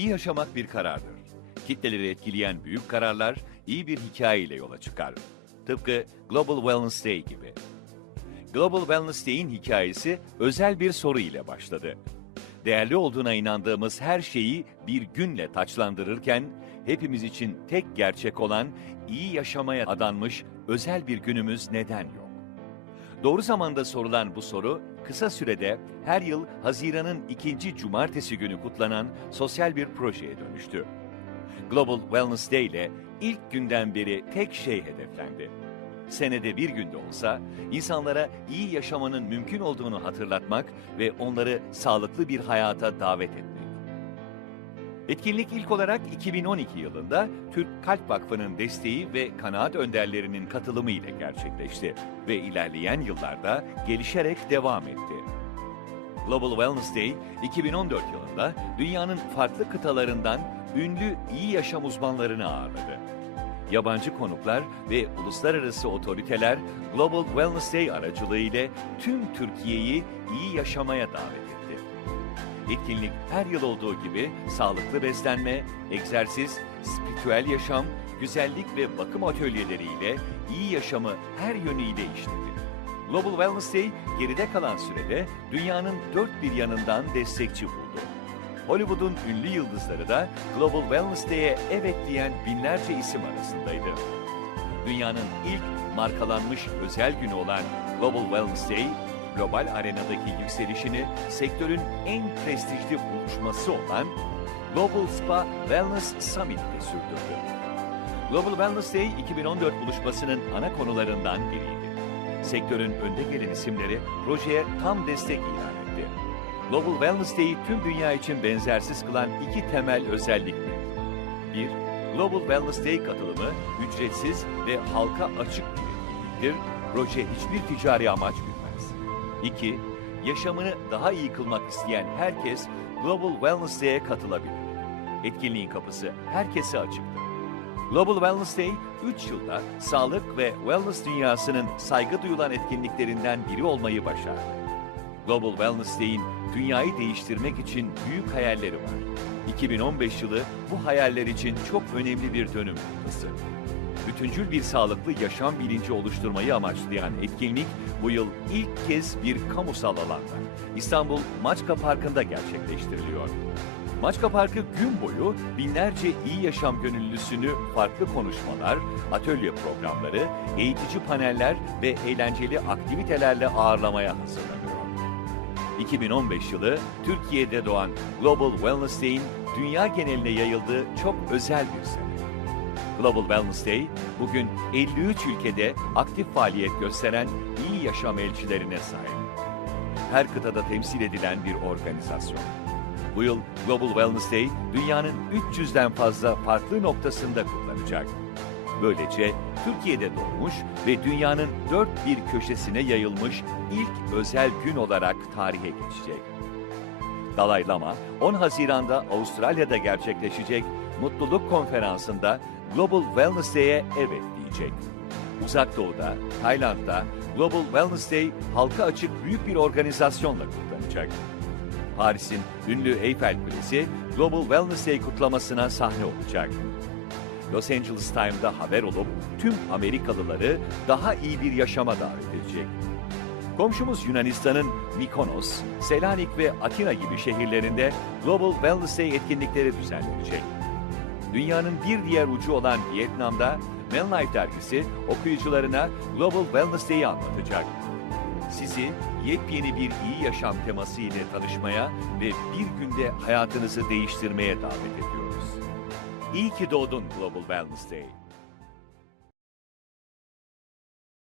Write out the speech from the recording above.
İyi yaşamak bir karardır. Kitleleri etkileyen büyük kararlar iyi bir hikaye ile yola çıkar. Tıpkı Global Wellness Day gibi. Global Wellness Day'in hikayesi özel bir soru ile başladı. Değerli olduğuna inandığımız her şeyi bir günle taçlandırırken, hepimiz için tek gerçek olan iyi yaşamaya adanmış özel bir günümüz neden yok? Doğru zamanda sorulan bu soru, kısa sürede her yıl Haziran'ın ikinci cumartesi günü kutlanan sosyal bir projeye dönüştü. Global Wellness Day ile ilk günden beri tek şey hedeflendi. Senede bir günde olsa insanlara iyi yaşamanın mümkün olduğunu hatırlatmak ve onları sağlıklı bir hayata davet etmek. Etkinlik ilk olarak 2012 yılında Türk Kalp Vakfı'nın desteği ve kanaat önderlerinin katılımı ile gerçekleşti ve ilerleyen yıllarda gelişerek devam etti. Global Wellness Day 2014 yılında dünyanın farklı kıtalarından ünlü iyi yaşam uzmanlarını ağırladı. Yabancı konuklar ve uluslararası otoriteler Global Wellness Day aracılığıyla tüm Türkiye'yi iyi yaşamaya davet etti. Etkinlik her yıl olduğu gibi sağlıklı beslenme, egzersiz, spiritüel yaşam, güzellik ve bakım atölyeleriyle iyi yaşamı her yönüyle işledi. Global Wellness Day geride kalan sürede dünyanın dört bir yanından destekçi buldu. Hollywood'un ünlü yıldızları da Global Wellness Day'e evet diyen binlerce isim arasındaydı. Dünyanın ilk markalanmış özel günü olan Global Wellness Day, global arenadaki yükselişini sektörün en prestijli buluşması olan Global Spa Wellness Summit'te sürdürdü. Global Wellness Day 2014 buluşmasının ana konularından biriydi. Sektörün önde gelen isimleri projeye tam destek ilan etti. Global Wellness Day'i tüm dünya için benzersiz kılan iki temel özellik mevcut. Bir, Global Wellness Day katılımı ücretsiz ve halka açık bir etkinliktir. Proje hiçbir ticari amaç gütmüyor. 2. Yaşamını daha iyi kılmak isteyen herkes Global Wellness Day'e katılabilir. Etkinliğin kapısı herkese açıktır. Global Wellness Day, 3 yılda sağlık ve wellness dünyasının saygı duyulan etkinliklerinden biri olmayı başardı. Global Wellness Day'in dünyayı değiştirmek için büyük hayalleri var. 2015 yılı bu hayaller için çok önemli bir dönüm noktası. Bütüncül bir sağlıklı yaşam bilinci oluşturmayı amaçlayan etkinlik bu yıl ilk kez bir kamusal alanda İstanbul Maçka Parkı'nda gerçekleştiriliyor. Maçka Parkı gün boyu binlerce iyi yaşam gönüllüsünü farklı konuşmalar, atölye programları, eğitici paneller ve eğlenceli aktivitelerle ağırlamaya hazırlanıyor. 2015 yılı Türkiye'de doğan Global Wellness Day'in dünya geneline yayıldığı çok özel bir sene. Global Wellness Day bugün 53 ülkede aktif faaliyet gösteren iyi yaşam elçilerine sahip. Her kıtada temsil edilen bir organizasyon. Bu yıl Global Wellness Day dünyanın 300'den fazla farklı noktasında kutlanacak. Böylece Türkiye'de doğmuş ve dünyanın dört bir köşesine yayılmış ilk özel gün olarak tarihe geçecek. Dalai Lama 10 Haziran'da Avustralya'da gerçekleşecek Mutluluk Konferansı'nda Global Wellness Day'e evet diyecek. Uzak Doğu'da, Tayland'da Global Wellness Day halka açık büyük bir organizasyonla kutlanacak. Paris'in ünlü Eiffel Kulesi Global Wellness Day kutlamasına sahne olacak. Los Angeles Times'da haber olup tüm Amerikalıları daha iyi bir yaşama davet edecek. Komşumuz Yunanistan'ın Mykonos, Selanik ve Atina gibi şehirlerinde Global Wellness Day etkinlikleri düzenlenecek. Dünyanın bir diğer ucu olan Vietnam'da Mellife dergisi okuyucularına Global Wellness Day'i anlatacak. Sizi yepyeni bir iyi yaşam teması ile tanışmaya ve bir günde hayatınızı değiştirmeye davet ediyoruz. İyi ki doğdun Global Wellness Day.